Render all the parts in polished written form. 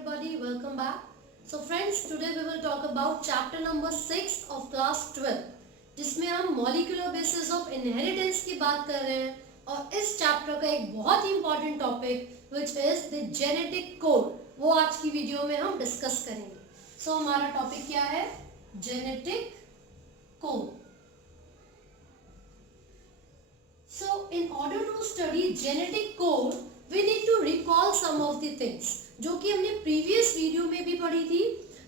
everybody, welcome back. So friends, today we will talk about chapter number 6 of class 12 जिसमें हम molecular basis of inheritance की बात कर रहे हैं और इस चैप्टर का एक बहुत ही important topic which is the genetic code वो आज की वीडियो में हम डिस्कस करेंगे. So हमारा टॉपिक क्या है? Genetic code. So in order to study genetic code we need to recall some of the things जो कि हमने प्रीवियस वीडियो में भी पढ़ी थी.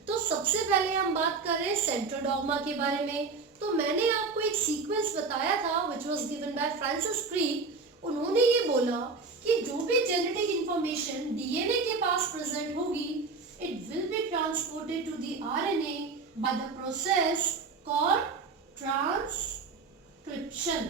तो सबसे पहले हम बात कर रहे हैं सेंट्रल डॉग्मा के बारे में. तो मैंने आपको एक सीक्वेंस बताया था which was given by Francis Crick. उन्होंने ये बोला कि जो भी जेनेटिक इंफॉर्मेशन डीएनए के पास प्रेजेंट होगी it will be transported to the RNA by the process called transcription.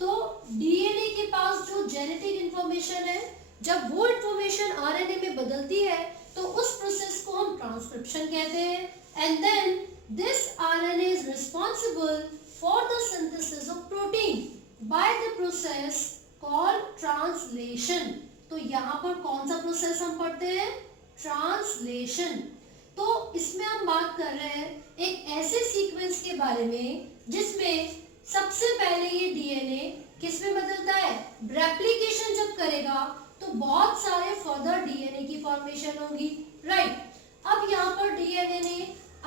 तो डीएनए के पास जो जेनेटिक इंफॉर्मेशन है जब वो इंफॉर्मेशन आरएनए में बदलती है तो उस प्रोसेस को हम ट्रांसक्रिप्शन कहते हैं. And then this RNA is responsible for the synthesis of protein by the process called translation. तो यहाँ पर कौन सा प्रोसेस हम पढ़ते हैं? ट्रांसलेशन. तो इसमें हम बात कर रहे हैं एक ऐसे सीक्वेंस के बारे में जिसमें सबसे पहले ये डीएनए किस में बदलता है? रेप्लिकेशन जब करेगा तो बहुत सारे फर्दर डीएनए की फॉर्मेशन होगी, राइट. अब यहाँ पर डीएनए ने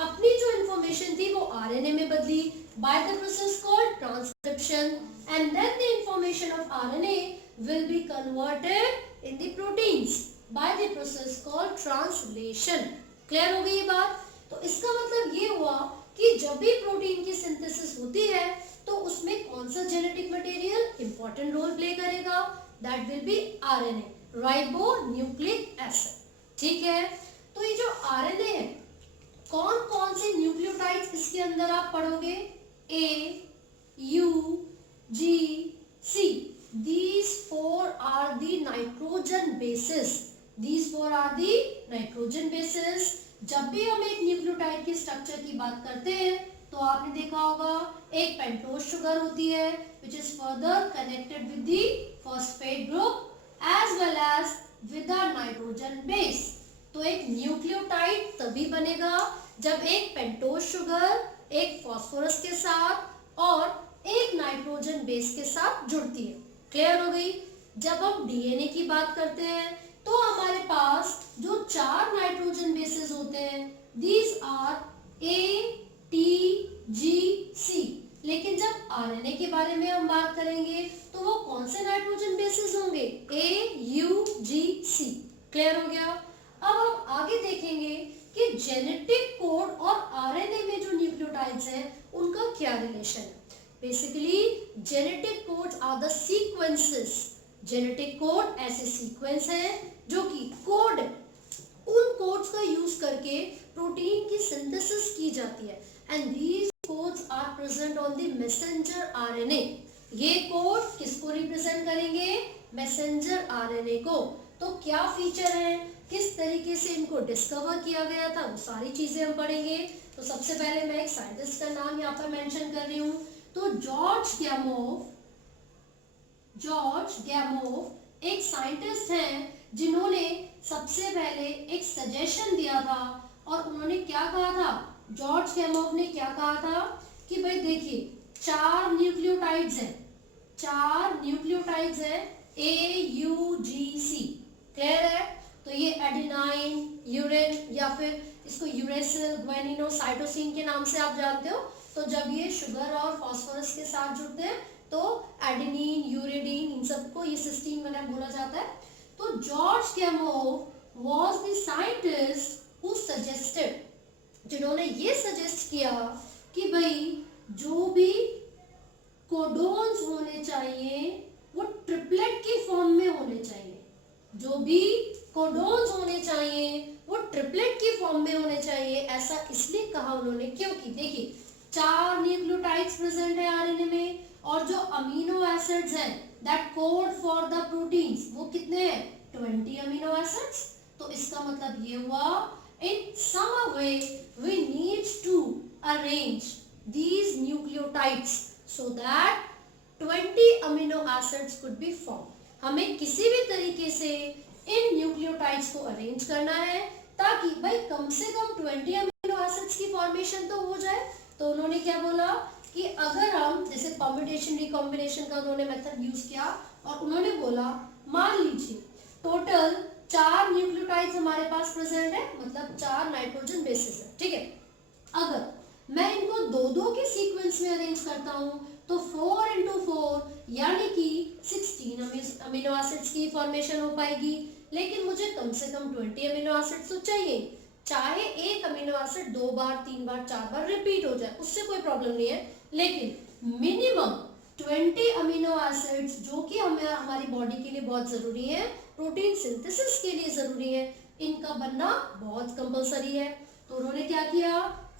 अपनी जो इंफॉर्मेशन थी वो आरएनए में बदली by the process called transcription and then the information of RNA will be converted in the proteins by the process called translation. Clear हो गई ये बात? तो इसका मतलब ये हुआ कि जब भी प्रोटीन की सिंथेसिस होती है तो उसमें कौन सा genetic material important role play करेगा? That will be RNA, ribonucleic acid. ठीक है. तो ये जो आरएनए है कौन कौन से न्यूक्लियोटाइड्स इसके अंदर आप पढ़ोगे? A, U, G, C. These four are the nitrogen bases. These four are the nitrogen bases. जब भी हम एक न्यूक्लियोटाइड के स्ट्रक्चर की बात करते हैं तो आपने देखा होगा एक पेंटोज शुगर होती है which is further connected with the phosphate group as well as with the nitrogen base. तो एक न्यूक्लियोटाइड तभी बनेगा जब एक पेंटोज शुगर एक फास्फोरस के साथ और एक नाइट्रोजन बेस के साथ जुड़ती है. क्लियर हो गई? जब हम डीएनए की बात करते हैं तो हमारे पास जो चार नाइट्रोजन बेसेस होते हैं दीज आर ए, टी, जी, सी. लेकिन जब आरएनए के बारे में हम बात करेंगे तो वो कौन से नाइट्रोजन बेसेस होंगे? ए, यू, जी, सी. क्लियर हो गया? अब हम आगे देखेंगे कि जेनेटिक कोड और आरएनए में जो न्यूक्लियोटाइड्स हैं उनका क्या रिलेशन है. Basically genetic codes are the sequences. Genetic code ऐसे सीक्वेंस है जो कि कोड उन कोड्स का यूज करके प्रोटीन की सिंथेसिस की जाती है and these codes are present on the messenger RNA. ये कोड किसको रिप्रेजेंट करेंगे? मैसेंजर आरएनए को. तो क्या फीचर है, किस तरीके से इनको डिस्कवर किया गया था, वो सारी चीजें हम पढ़ेंगे. तो सबसे पहले मैं एक साइंटिस्ट का नाम यहाँ पर मेंशन कर रही हूँ. तो जॉर्ज गैमोव एक साइंटिस्ट हैं जिन्होंने सबसे पहले एक सजेशन दिया था और उन्होंने क्या कहा था? जॉर्ज गैमोव ने क्या कहा था कि भाई देखिए चार न्यूक्लियोटाइड्स हैं ए, यू, जी, सी. क्लियर है? तो ये एडेनाइन, यूरेन या फिर इसको यूरेसिल, ग्वानिनो, साइटोसिन के नाम से आप जानते हो. तो जब ये शुगर और फास्फोरस के साथ जुड़ते हैं तो एडेनिन, यूरेडिन, इन सबको ये सिस्टीन वगैरह बोला जाता है. तो George Gamow was the scientist who suggested, जिन्होंने ये सजेस्ट किया कि भाई जो भी कोडोन्स होने चाहिए वो ट्रिपलेट की फॉर्म में होने चाहिए. जो भी कोडोन्स होने चाहिए वो ट्रिपलेट की फॉर्म में होने चाहिए. ऐसा इसलिए कहा उन्होंने क्योंकि देखिए चार न्यूक्लियोटाइड्स प्रेजेंट है आरएनए में और जो अमीनो एसिड्स हैं that code for the proteins वो कितने हैं? 20 अमीनो एसिड्स. तो इसका मतलब ये हुआ in some way we need to arrange these nucleotides so that 20 amino acids could be formed. हमें किसी भी तरीके से इन न्यूक्लियोटाइड्स को अरेंज करना है ताकि भाई कम से कम 20 अमीनो एसिड्स की फॉर्मेशन तो हो जाए। तो उन्होंने क्या बोला कि अगर हम जैसे परम्यूटेशन रिकॉम्बिनेशन का उन्होंने मेथड यूज किया और उन्होंने बोला मान लीजिए टोटल 4 न्यूक्लियोटाइड्स हमारे पास प्रेजेंट है, मतलब 4 नाइट्रोजन बेसेस है, ठीक है। अगर मैं इनको दो दो के सीक्वेंस में अरेंज करता हूं तो 4 into 4 यानी कि 16 अमीनो एसिड्स की फॉर्मेशन हो पाएगी। लेकिन मुझे कम से कम 20 अमीनो एसिड्स तो चाहिए, चाहे एक अमीनो एसिड 2 बार 3 बार 4 बार रिपीट हो जाए, उससे कोई प्रॉब्लम नहीं है, लेकिन मिनिमम 20 अमीनो एसिड्स जो कि हमें हमारी बॉडी के लिए बहुत जरूरी है, प्रोटीन सिंथेसिस के लिए जरूरी है, इनका बनना बहुत कंपलसरी है। तो उन्होंने क्या किया,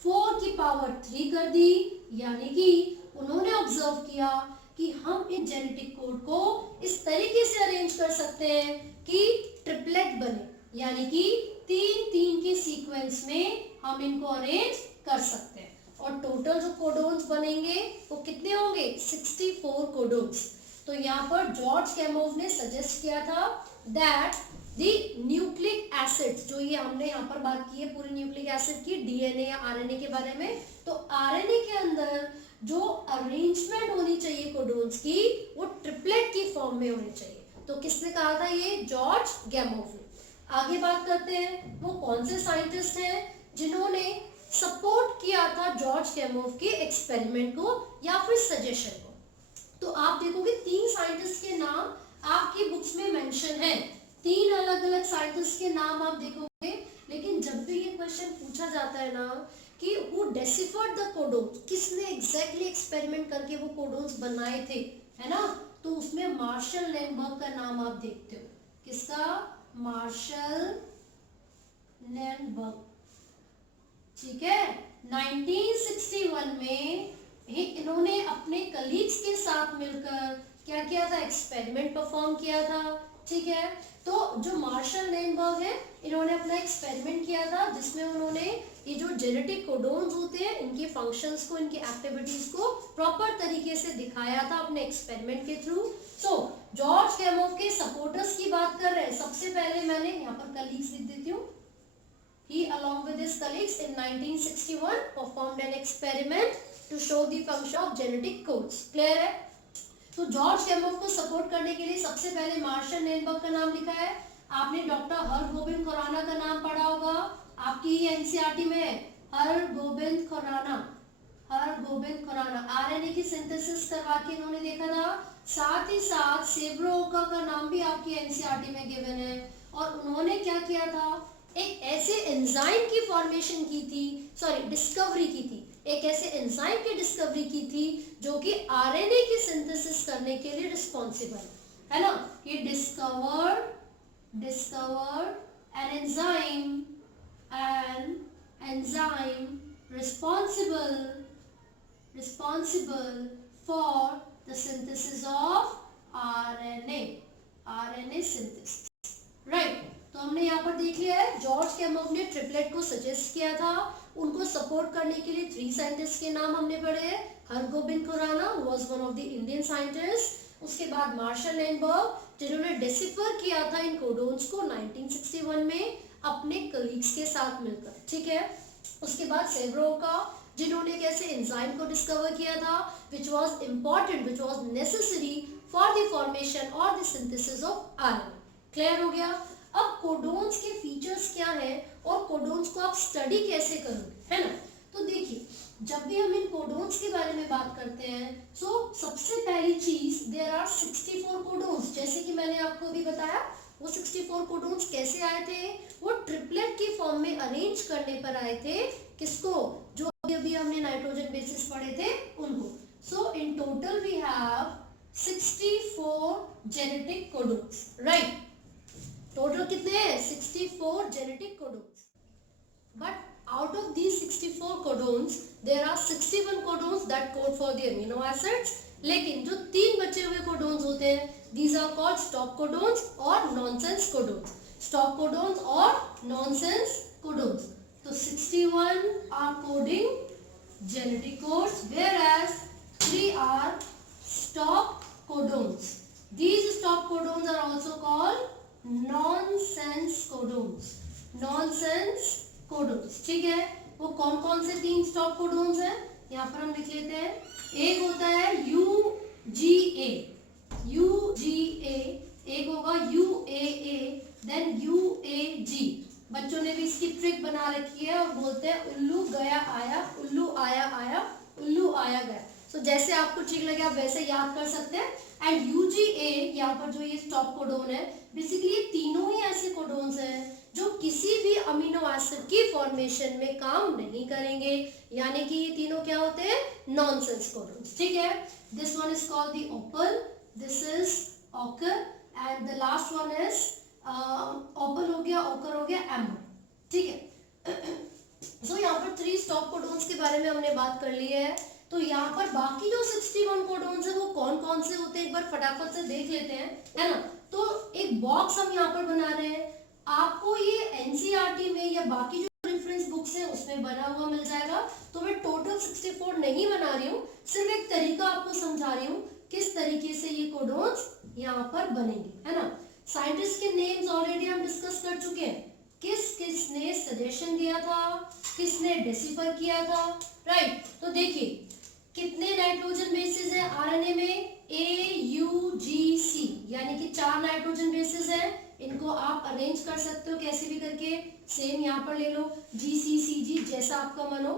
4 की पावर 3 कर दी, यानी कि उन्होंने ऑब्जर्व किया कि हम इन जेनेटिक कोड को इस तरीके से अरेंज कर सकते हैं कि ट्रिपलेट बने, यानी कि 3-3 के सीक्वेंस में हम इनको अरेंज कर सकते हैं। और टोटल जो कोडोन्स बनेंगे वो कितने होंगे, 64 कोडोन्स। तो यहाँ पर जॉर्ज कैमोव ने सजेस्ट किया था दैट दी न्यूक्लिक एसिड्स, जो ये हमने यहाँ पर बात की है पूरे न्यूक्लिक एसिड की, डीएनए या आरएनए के बारे में, तो आरएनए के अंदर जो अरेंजमेंट होनी चाहिए कोडोन्स की वो ट्रिपलेट की फॉर्म में होनी चाहिए। तो किसने कहा था ये, जॉर्ज गैमोव ने। आगे बात करते हैं वो कौन से साइंटिस्ट हैं जिन्होंने सपोर्ट किया था जॉर्ज गैमोव के एक्सपेरिमेंट को या फिर सजेशन को। तो आप देखोगे 3 साइंटिस्ट के नाम आपकी बुक्स में मेंशन है, 3 अलग अलग साइंटिस्ट के नाम आप देखोगे। लेकिन जब भी ये क्वेश्चन पूछा जाता है ना कि हु डेसिफर्ड द कोडोन्स, किसने एग्जैक्टली एक्सपेरिमेंट करके वो कोडोन्स बनाए थे, है ना, तो उसमें मार्शल लैंडबर्ग का नाम आप देखते हो। किसका, मार्शल लैंडबर्ग, ठीक है। 1961 में इन्होंने अपने कलीग्स के साथ मिलकर क्या किया था, एक्सपेरिमेंट परफॉर्म किया था, ठीक है। तो जो मार्शल लैंडबर्ग है, इन्होंने अपना एक्सपेरिमेंट किया था जिसमें उन्होंने ये जो जेनेटिक कोडोन्स होते हैं इनके फंक्शंस को, इनकी एक्टिविटीज को प्रॉपर तरीके से दिखाया था अपने एक्सपेरिमेंट के थ्रू। सो जॉर्ज कैमोव के सपोर्टर्स की बात कर रहे हैं, सबसे पहले मैंने यहाँ पर कलीग्स लिख देती हूँ। He along with his colleagues in 1961 performed an experiment to show the function of genetic codes. Clear है? तो जॉर्ज कैमोव को सपोर्ट करने के लिए सबसे पहले मार्शल लैंडबर्ग का नाम लिखा है। आपने डॉक्टर हरगोबिंद खुराना का नाम पढ़ा होगा, आपकी एनसीईआरटी में है, हरगोबिंद खुराना। हरगोबिंद खुराना आरएनए की सिंथेसिस करवा के इन्होंने देखा था। साथ ही साथ सेब्रोका का नाम भी आपकी एनसीईआरटी में गिवन है। और उन्होंने क्या किया था, एक ऐसे एंजाइम की फॉर्मेशन की थी, डिस्कवरी की थी, एक ऐसे एंजाइम की डिस्कवरी की थी जो कि आरएनए की सिंथेसिस करने के लिए रिस्पॉन्सिबल है ना। ये discovered an enzyme responsible for the synthesis of RNA synthesis, right? तो हमने यहाँ पर देख लिया है जॉर्ज कैमोव ने ट्रिपलेट को सजेस्ट किया था। उनको सपोर्ट करने के लिए 3 साइंटिस्ट के नाम हमने पढ़े हैं। Hargobind Khorana was one of the Indian scientist, उसके बाद मार्शल लैंडबर्ग जिन्होंने डेसिफर किया था इन कोडोन्स को 1961 में अपने कलीग्स के साथ मिलकर, ठीक है। उसके बाद सेब्रोका जिन्होंने एक ऐसे एंजाइम को डिस्कवर किया था which was important, which was necessary for the formation or the synthesis of RNA। Clear हो गया। अब कोडोन्स के फीचर्स क्या है और कोडोन्स को आप स्टडी कैसे करोगे, है ना। तो देखिए जब भी हम इन कोडोन्स के बारे में बात करते हैं सबसे पहली चीज देयर आर 64 कोडोन्स। जैसे कि मैंने आपको अभी बताया वो 64 कोडोन्स कैसे आए थे, वो ट्रिपलेट की फॉर्म में अरेंज करने पर आए थे। किसको, जो अभी हमने नाइट्रोजन बेसिस पढ़े थे उनको। So in total we have 64 genetic codons, right. Total कितने हैं, 64 genetic codons. But out of these 64 codons there are 61 codons that code for the amino acids। लेकिन जो 3 बचे हुए codons होते हैं these are called stop codons और nonsense codons। stop codons और nonsense codons। तो 61 are coding genetic codes whereas 3 are stop codons। These stop codons are also called nonsense codons, nonsense codons, ठीक है। वो कौन कौन से 3 स्टॉप कोडोन्स हैं, यहाँ पर हम लिख लेते हैं। एक होता है UGA, UGA, एक होगा UAA, देन UAG। बच्चों ने भी इसकी ट्रिक बना रखी है और बोलते हैं उल्लू गया आया, उल्लू आया आया, उल्लू आया गया। सो जैसे आपको ठीक लगे आप वैसे याद कर सकते हैं। एंड UGA, यहाँ पर जो ये स्टॉप कोडोन है, बेसिकली ये तीनों ही ऐसे कोडोन्स हैं जो किसी भी अमीनो एसिड की फॉर्मेशन में काम नहीं करेंगे, यानी कि ये तीनों क्या होते हैं, नॉनसेंस कोडोन्स, ठीक है। This one is called the opal, this is ochre, and the last one is opal हो गया, ओकर हो गया, एम्बर, ठीक है। सो यहाँ पर 3 स्टॉप कोडोन्स के बारे में हमने बात कर ली है। तो यहाँ पर बाकी जो 61 कोडोन्स है वो कौन कौन से होते हैं एक बार फटाफट से देख लेते हैं, है ना। तो एक बॉक्स हम यहाँ पर बना रहे हैं, आपको ये एनसीईआरटी में या बाकी जो रेफरेंस बुक्स हैं उसमें बना हुआ मिल जाएगा। तो मैं टोटल 64 नहीं बना रही हूँ, सिर्फ एक तरीका आपको समझा रही हूँ किस तरीके से ये कोडोन्स यहाँ पर बनेंगे, है ना। साइंटिस्ट के नेम्स ऑलरेडी हम डिस्कस कर चुके हैं, किस किसने सजेशन दिया था, किसने डिसिफर किया था, राइट। तो देखिए कितने नाइट्रोजन बेसिस है आरएनए में, AUGC, यानी कि 4 नाइट्रोजन बेसिस है। इनको आप अरेंज कर सकते हो कैसे भी करके, सेम यहाँ पर ले लो GCCG, जैसा आपका मन हो,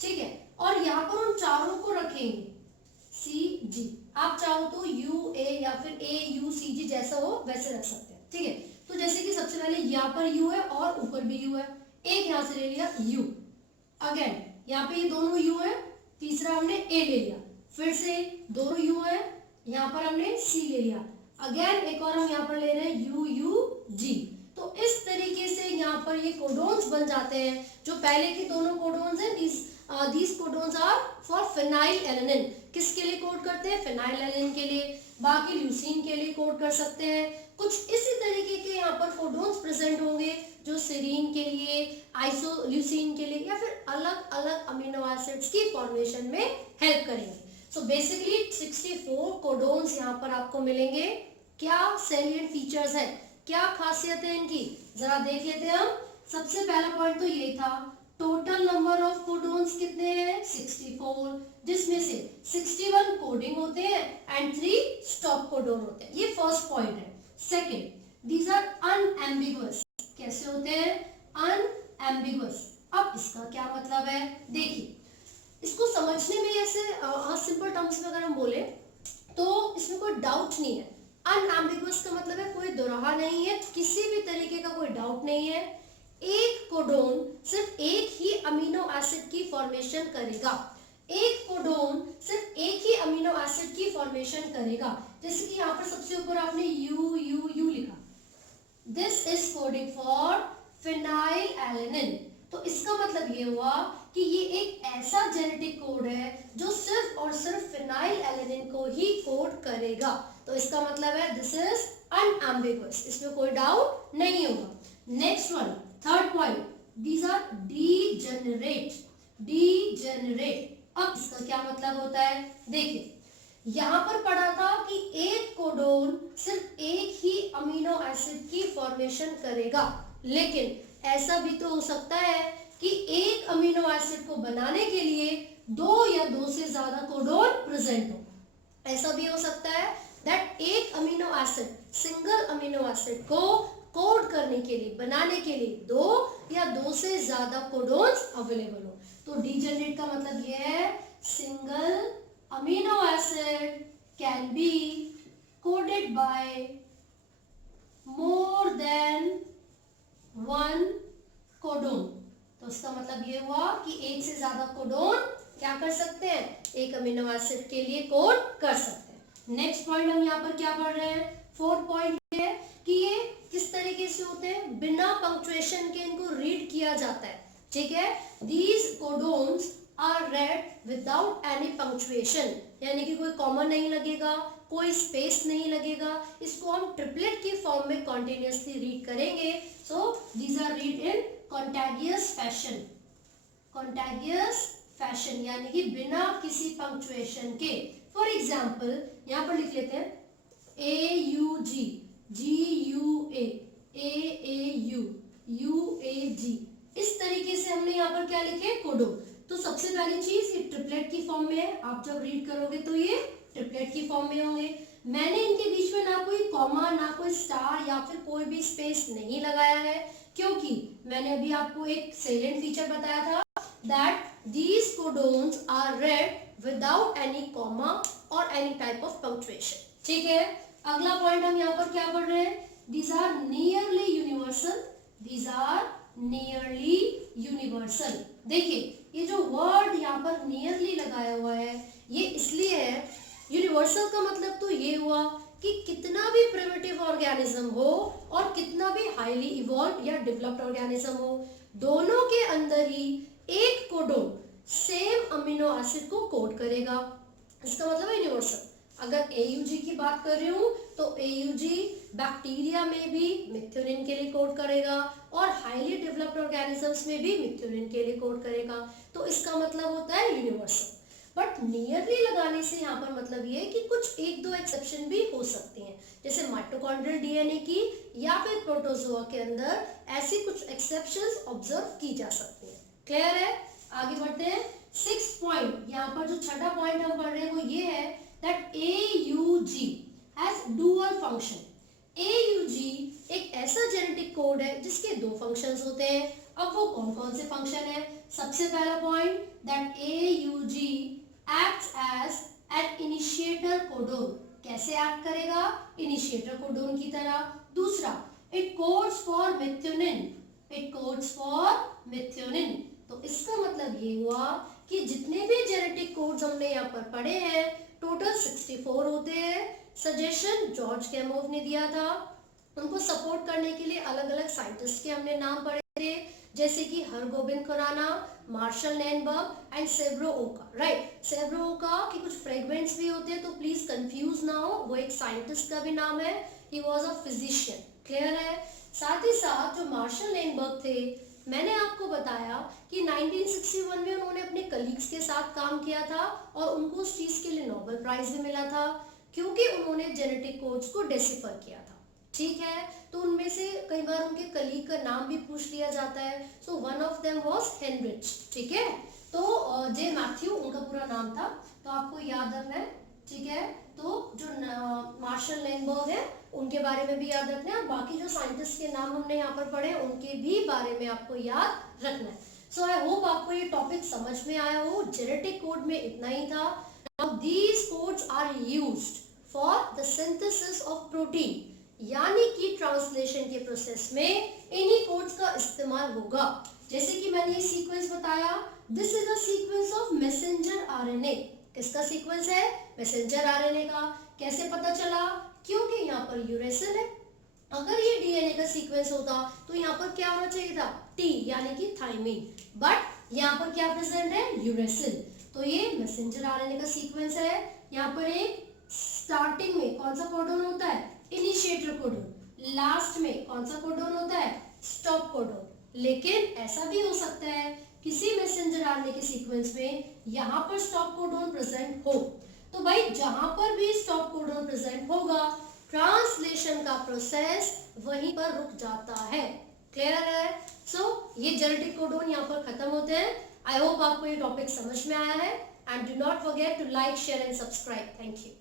ठीक है। और यहाँ पर उन चारों को रखेंगे CG, आप चाहो तो UA या फिर AUCG जैसा हो वैसे रख सकते हैं, ठीक है। तो जैसे कि सबसे पहले यहाँ पर U है और ऊपर भी U है, एक यहाँ से ले लिया U, अगेन यहाँ पे ये दोनों U है, तीसरा हमने A ले लिया, फिर से दोनों U है, यहाँ पर हमने C ले लिया, अगेन एक और हम यहाँ पर ले रहे हैं UUG। तो इस तरीके से यहाँ पर ये कोडोन्स बन जाते हैं। जो पहले के दोनों कोडोन्स हैं, these codons are for phenylalanine, किसके लिए कोड करते हैं, फिनाइल एलेनिन के लिए, बाकी ल्यूसीन के लिए कोड कर सकते हैं। कुछ इसी तरीके के यहाँ पर कोडोन्स प्रेजेंट होंगे जो सेरीन के लिए, आइसोल्यूसिन के लिए, या फिर अलग अलग अमीनो एसिड्स की फॉर्मेशन में हेल्प करेंगे। सो बेसिकली 64 कोडोन्स यहाँ पर आपको मिलेंगे। क्या सैलिएंट फीचर्स है, क्या खासियत है इनकी, जरा देख लेते हैं हम। सबसे पहला पॉइंट तो ये था, टोटल नंबर ऑफ कोडोन्स कितने हैं, 64, जिसमें से 61 कोडिंग होते हैं एंड 3 स्टॉप कोडोन होते हैं। ये फर्स्ट पॉइंट है। सेकेंड, दीज आर अनएम्बिगुअस, कैसे होते हैं, अनएम्बिगुअस। अब इसका क्या मतलब है, देखिए इसको समझने में ऐसे सिंपल टर्म्स में अगर हम बोले तो इसमें कोई डाउट नहीं है। अनएम्बिगुअस का मतलब है कोई दोराहा नहीं है, किसी भी तरीके का कोई डाउट नहीं है। एक कोडोन सिर्फ एक ही अमीनो एसिड की फॉर्मेशन करेगा, एक कोडोन सिर्फ एक ही अमीनो एसिड की फॉर्मेशन करेगा। जैसे कि यहाँ पर सबसे ऊपर आपने यू लिखा, this is coding for phenyl alanine. तो इसका मतलब ये हुआ कि ये एक ऐसा जेनेटिक कोड है जो सिर्फ और सिर्फ फिनाइल एलेनिन को ही कोड करेगा। तो इसका मतलब है दिस इज अनएम्बिगुअस, इसमें कोई डाउट नहीं होगा। Next one, third point, these are degenerate, degenerate. अब इसका क्या मतलब होता है, देखिए यहाँ पर पढ़ा था कि एक कोडोन सिर्फ एक ही अमीनो एसिड की फॉर्मेशन करेगा, लेकिन ऐसा भी तो हो सकता है कि एक अमीनो एसिड को बनाने के लिए 2 या 2 से ज्यादा कोडोन प्रेजेंट हो। ऐसा भी हो सकता है दैट एक amino acid, single amino acid को कोड करने के लिए, बनाने के लिए 2 या 2 से ज्यादा कोडोन्स अवेलेबल हो। तो डीजेनरेट का मतलब यह है single amino acid can be coded by more than 1 codon. तो इसका मतलब ये हुआ कि एक से ज्यादा कोडोन क्या कर सकते हैं, एक अमीनो एसिड के लिए कोड कर सकते हैं। नेक्स्ट पॉइंट हम यहाँ पर क्या पढ़ रहे हैं, फोर्थ पॉइंट ये है कि ये किस तरीके से होते हैं, बिना पंक्चुएशन के इनको रीड किया जाता है, ठीक है। These codons are read without any punctuation, यानी कि कोई कॉमा नहीं लगेगा, कोई स्पेस नहीं लगेगा। इसको हम ट्रिपलेट की फॉर्म में कॉन्टिन्यूसली रीड करेंगे। So these are read in contagious fashion, contagious fashion यानी कि बिना किसी पंक्चुएशन के। फॉर एग्जाम्पल यहाँ पर लिख लेते हैं AUG, GUA, आप जब रीड करोगे तो ये ट्रिपलेट की फॉर्म में होंगे। मैंने इनके बीच में ना कोई कॉमा, ना कोई स्टार या फिर कोई भी स्पेस नहीं लगाया है, क्योंकि मैंने अभी आपको एक सेलेंट फीचर बताया था that these codons are read without any comma or any type of punctuation। ठीक है, अगला पॉइंट हम यहाँ पर क्या पढ़ रहे हैं? These are nearly universal। These are nearly universal। देखिए ये जो वर्ड यहाँ पर nearly लगाया हुआ है ये इसलिए है, यूनिवर्सल का मतलब तो ये हुआ कि कितना भी प्रिमिटिव ऑर्गेनिज्म हो और कितना भी हाईली इवॉल्व या डेवलप्ड ऑर्गेनिज्म हो, दोनों के अंदर ही एक कोडोन सेम अमीनो एसिड को कोड करेगा। इसका मतलब है यूनिवर्सल। अगर AUG की बात कर रही हूँ तो AUG बैक्टीरिया में भी मिथ्योनिन के लिए कोड करेगा और हाईली डेवलप्ड ऑर्गेनिजम्स में भी मिथ्योनिन के लिए कोड करेगा। तो इसका मतलब होता है यूनिवर्सल। बट नियरली लगाने से यहाँ पर मतलब ये है कि कुछ एक दो एक्सेप्शन भी हो सकती हैं, जैसे माइटोकॉन्ड्रियल DNA की या फिर प्रोटोजोआ के अंदर ऐसी कुछ एक्सेप्शंस ऑब्जर्व की जा सकती हैं। क्लियर है? आगे बढ़ते हैं। 6th पॉइंट, यहाँ पर जो छठा पॉइंट हम पढ़ रहे हैं वो ये है that AUG has dual function। AUG एक ऐसा जेनेटिक कोड है जिसके दो फंक्शंस होते हैं। अब वो कौन कौन से फंक्शन है? सबसे पहला point that AUG acts as an initiator codon। कैसे एक्ट करेगा? इनिशिएटर कोडोन की तरह। दूसरा, it codes for methionine। it codes for methionine। तो इसका मतलब ये हुआ कि जितने भी जेनेटिक कोड्स हमने यहाँ पर पढ़े हैं टोटल 64 होते हैं। सजेशन जॉर्ज कैमोव ने दिया था। उनको सपोर्ट करने के लिए अलग अलग साइंटिस्ट के हमने नाम पढ़े थे, जैसे कि हरगोबिंद खुराना, मार्शल लैंडबर्ग एंड सेब्रो ओका। राइट, सेब्रो ओका के कुछ फ्रेगमेंट्स भी होते हैं तो प्लीज कंफ्यूज ना हो, वो एक साइंटिस्ट का भी नाम है। He was a physician. Clear है? साथ ही साथ जो मार्शल लैंडबर्ग थे, मैंने आपको बताया कि 1961 में उन्होंने अपने कलीग्स के साथ काम किया था और उनको उस चीज के लिए नोबेल प्राइज भी मिला था क्योंकि उन्होंने जेनेटिक कोड्स को डिसिफर किया था। ठीक है, तो उनमें से कई बार उनके कलीग का नाम भी पूछ लिया जाता है। So one of them was Heinrich. ठीक है, तो जे मैथ्यू उनका पूरा नाम था, तो आपको याद रखना है। ठीक है, तो जो मार्शल लैंडबर्ग है उनके बारे में भी याद रखना है और बाकी जो साइंटिस्ट के नाम हमने यहाँ पर पढ़े उनके भी बारे में आपको याद रखना है। सो आई होप आपको ये टॉपिक समझ में आया हो। जेनेटिक कोड में इतना ही था। Now these codes are used for the synthesis of protein, यानी कि ट्रांसलेशन के प्रोसेस में इन्हीं कोड्स का इस्तेमाल होगा। जैसे कि मैंने ये सीक्वेंस बताया, this is a sequence of messenger RNA। किसका सीक्वेंस है? मैसेंजर RNA का। कैसे पता चला? क्योंकि यहाँ पर यूरेसिल है। अगर ये DNA का सीक्वेंस होता तो यहाँ पर क्या होना चाहिए था? T यानी कि थाइमिन। बट यहाँ पर क्या प्रेजेंट है? यूरेसिल। तो ये मैसेंजर RNA का सीक्वेंस है। यहाँ पर एक स्टार्टिंग में कौन सा कोडोन होता है? Initiator codon. लास्ट में कौन सा कोडोन होता है? Stop codon. लेकिन ऐसा भी हो सकता है किसी मैसेंजर RNA के सीक्वेंस में यहाँ पर स्टॉप कोडोन प्रेजेंट हो। तो भाई जहां पर भी स्टॉप कोडोन प्रेजेंट होगा ट्रांसलेशन का प्रोसेस वहीं पर रुक जाता है। क्लियर है? सो ये जेनेटिक कोडोन यहाँ पर खत्म होते हैं। आई होप आपको ये टॉपिक समझ में आया है and do not forget to like, share and subscribe. Thank you.